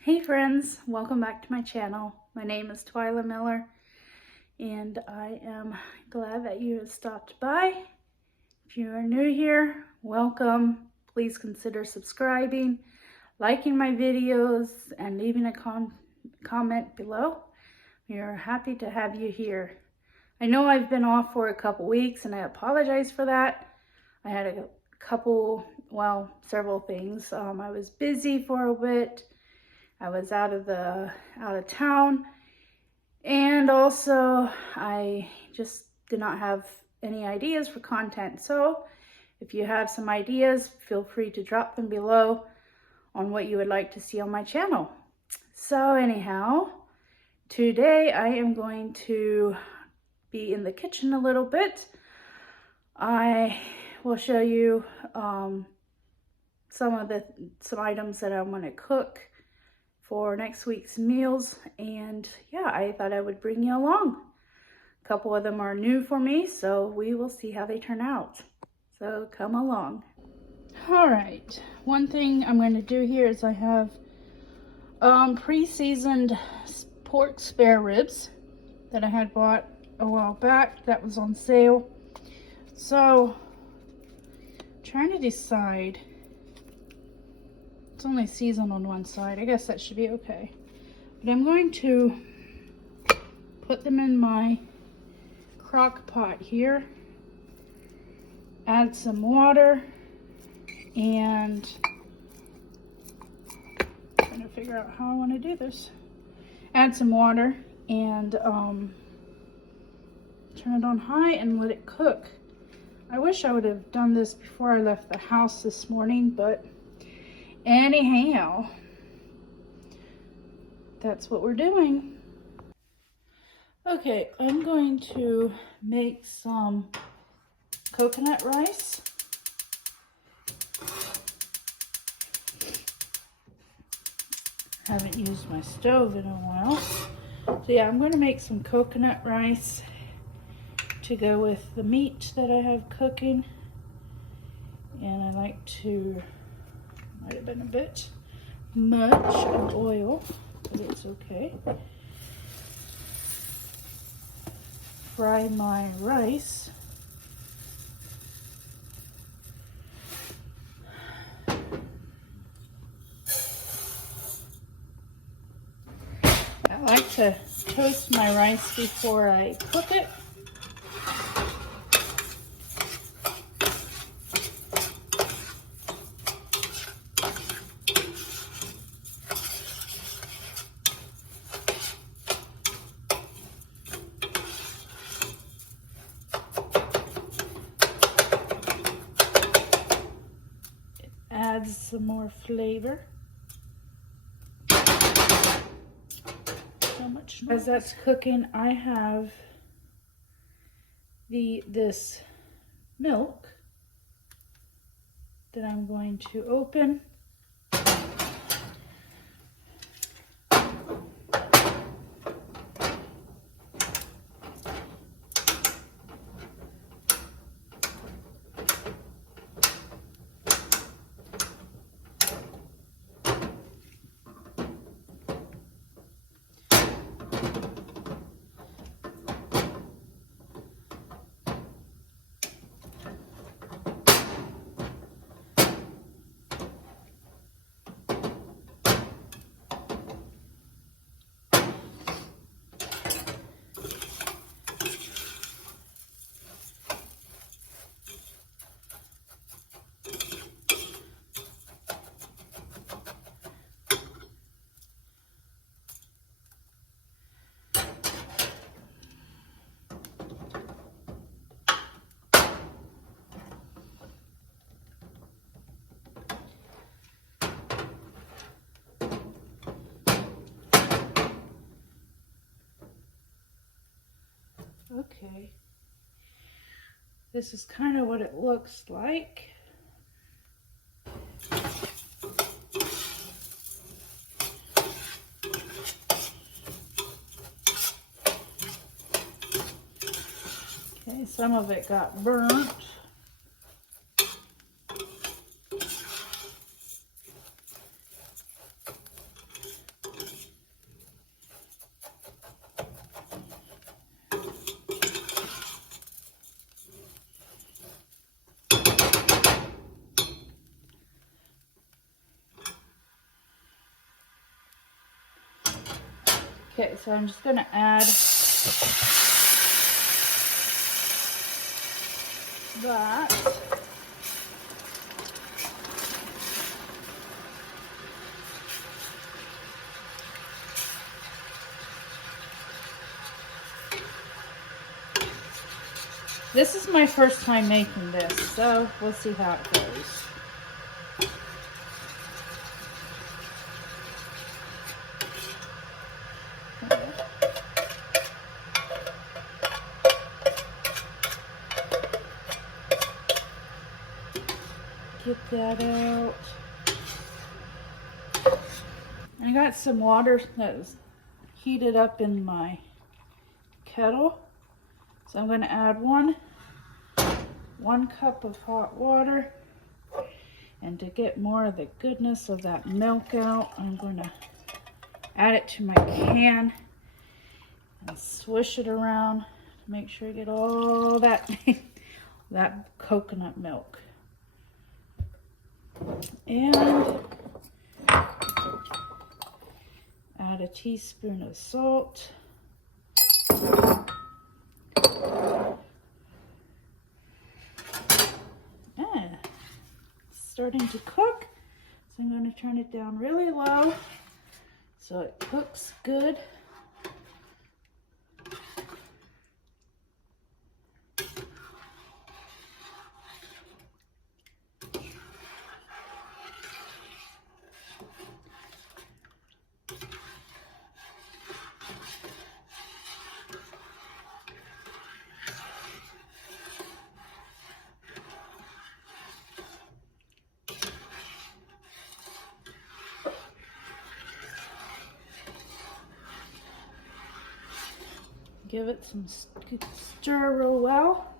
Hey friends, welcome back to my channel. My name is Twyla Miller and I am glad that you have stopped by. If you are new here, welcome. Please consider subscribing, liking my videos, and leaving a comment below. We are happy to have you here. I know I've been off for a couple weeks and I apologize for that. I had a couple, several things. I was busy for a bit. I was out of town, and also I just did not have any ideas for content. So if you have some ideas, feel free to drop them below on what you would like to see on my channel. So anyhow, today I am going to be in the kitchen a little bit. I will show you some items that I'm going to cook for next week's meals, and yeah, I thought I would bring you along. A couple of them are new for me, so we will see how they turn out. So come along. All right, one thing I'm going to do here is I have pre-seasoned pork spare ribs that I had bought a while back that was on sale. So trying to decide. It's only seasoned on one side. I guess that should be okay. But I'm going to put them in my crock pot here, add some water, and I'm trying to figure out how I want to do this. Add some water and turn it on high and let it cook. I wish I would have done this before I left the house this morning, but anyhow, that's what we're doing. Okay, I'm going to make some coconut rice. Haven't used my stove in a while. So yeah, I'm going to make some coconut rice to go with the meat that I have cooking. And I like to, might have been a bit much of oil, but it's okay. Fry my rice. I like to toast my rice before I cook it. It adds some more flavor. As that's cooking, I have this milk that I'm going to open. Okay, this is kind of what it looks like. Okay, some of it got burnt. Okay, so I'm just gonna add that. This is my first time making this, so we'll see how it goes. Get that out. I got some water that was heated up in my kettle. So I'm going to add one cup of hot water. And to get more of the goodness of that milk out, I'm going to add it to my can and swish it around to make sure I get all that, that coconut milk. And add a teaspoon of salt. And it's starting to cook, so I'm going to turn it down really low so it cooks good. Give it some stir real well.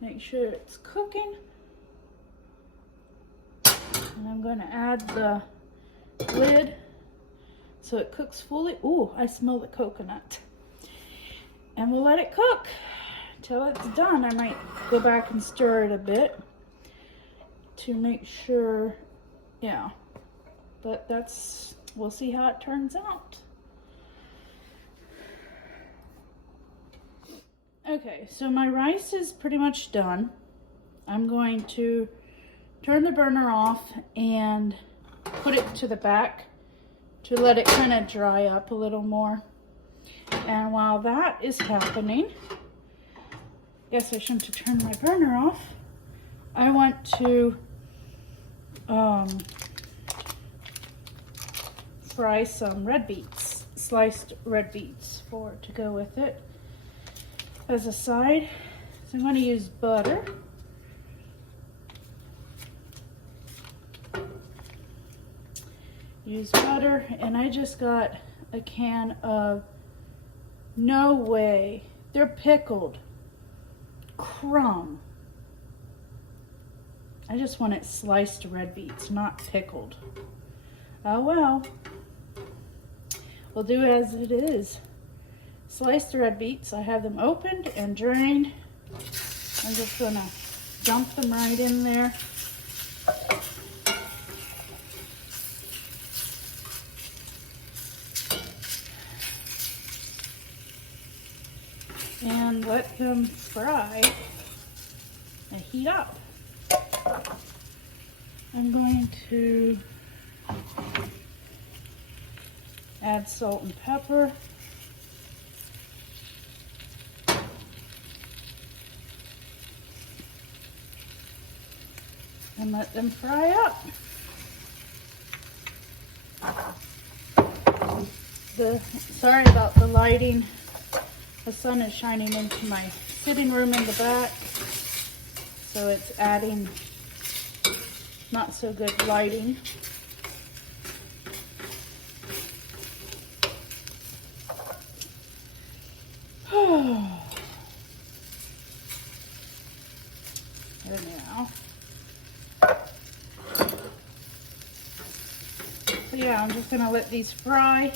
Make sure it's cooking. And I'm going to add the lid so it cooks fully. Ooh, I smell the coconut. And we'll let it cook till it's done. I might go back and stir it a bit to make sure, yeah. But we'll see how it turns out. Okay, so my rice is pretty much done. I'm going to turn the burner off and put it to the back to let it kind of dry up a little more. And while that is happening, guess I shouldn't have turned my burner off. I want to fry some red beets, sliced red beets to go with it as a side. So I'm going to use butter. And I just got a can of, no way, they're pickled crumb. I just want it sliced red beets, not pickled. Oh well, we'll do as it is. Sliced red beets, I have them opened and drained. I'm just gonna dump them right in there. And let them fry and heat up. I'm going to add salt and pepper. And let them fry up. Sorry about the lighting. The sun is shining into my sitting room in the back, so it's adding not so good lighting. There now. So yeah, I'm just gonna let these fry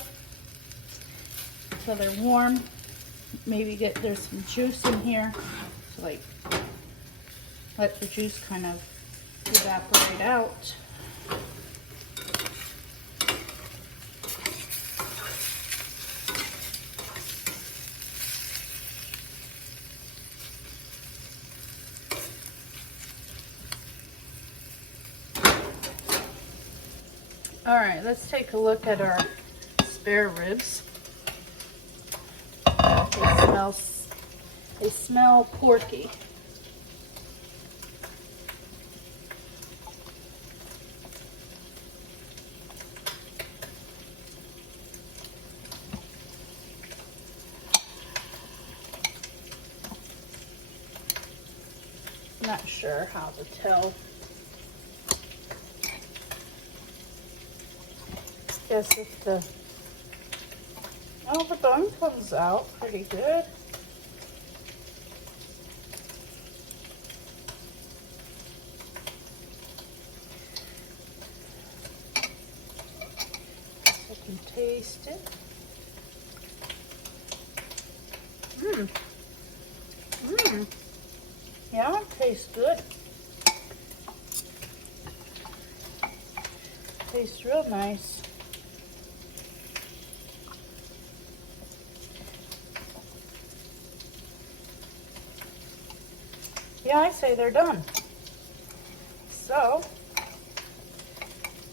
until they're warm. Maybe there's some juice in here, so like let the juice kind of evaporate out. All right, let's take a look at our spare ribs. They smell porky. Not sure how to tell. Guess if the bone comes out pretty good. I can taste it. Yeah, it tastes good. Tastes real nice. Yeah, I say they're done. So,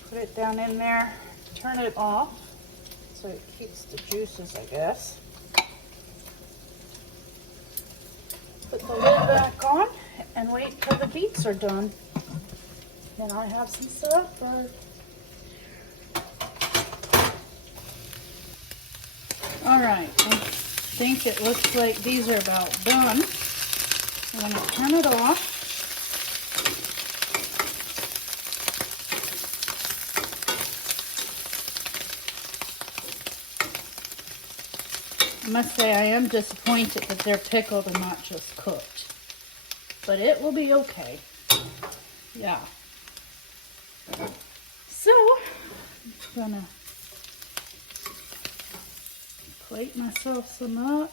put it down in there, turn it off so it keeps the juices, I guess. Put the lid back on and wait till the beets are done. Then I have some supper. Alright, I think it looks like these are about done. I'm going to turn it off. I must say I am disappointed that they're pickled and not just cooked. But it will be okay. Yeah. So, I'm going to plate myself some up.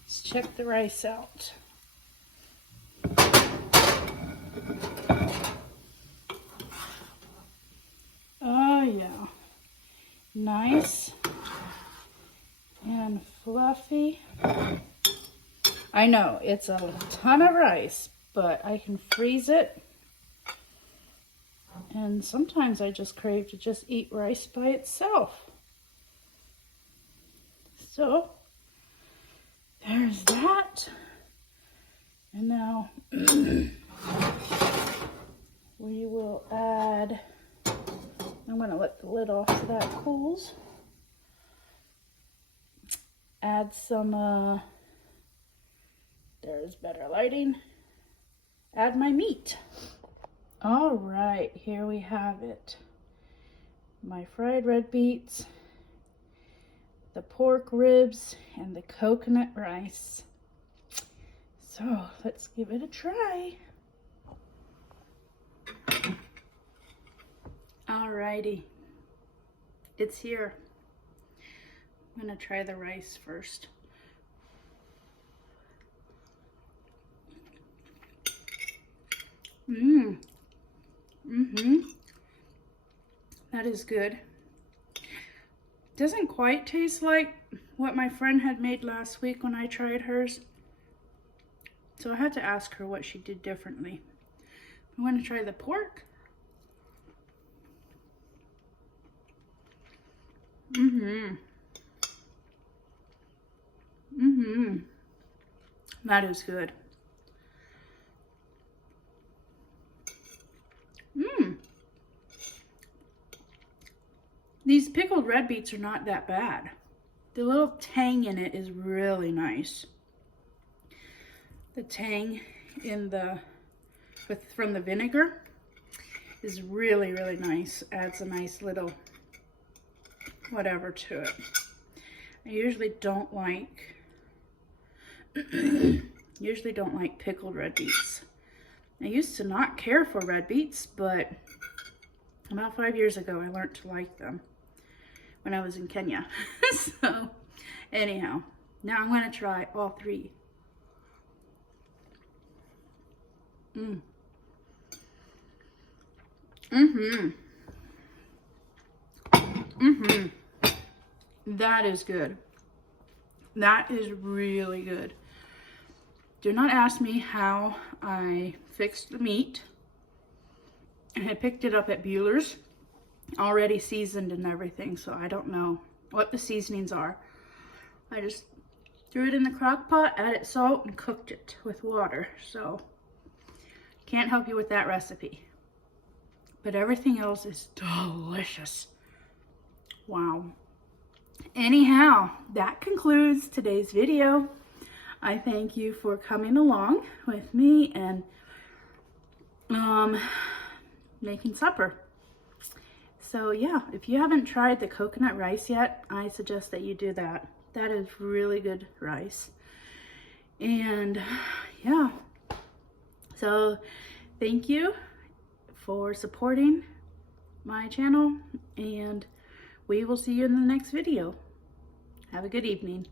Let's check the rice out. Oh yeah, nice and fluffy. I know it's a ton of rice, but I can freeze it. And sometimes I just crave to just eat rice by itself. So there's that. And now we will add, I'm going to let the lid off so that cools. Add some, there's better lighting. Add my meat. All right, here we have it. My fried red beets, the pork ribs, and the coconut rice. So let's give it a try. Alrighty, it's here. I'm gonna try the rice first. That is good. Doesn't quite taste like what my friend had made last week when I tried hers. So I had to ask her what she did differently. I'm gonna try the pork. That is good. These pickled red beets are not that bad. The little tang in it is really nice. The tang in the from the vinegar is really, really nice. Adds a nice little whatever to it. I usually don't like pickled red beets. I used to not care for red beets, but about 5 years ago I learned to like them when I was in Kenya. So anyhow, now I'm going to try all three. That is good. That is really good. Do not ask me how I fixed the meat. I had picked it up at Bueller's, already seasoned and everything, so I don't know what the seasonings are. I just threw it in the crock pot, added salt, and cooked it with water. So can't help you with that recipe. But everything else is delicious. Wow. Anyhow, that concludes today's video. I thank you for coming along with me and making supper. So yeah, if you haven't tried the coconut rice yet, I suggest that you do that. That is really good rice. And yeah, so thank you for supporting my channel, and we will see you in the next video. Have a good evening.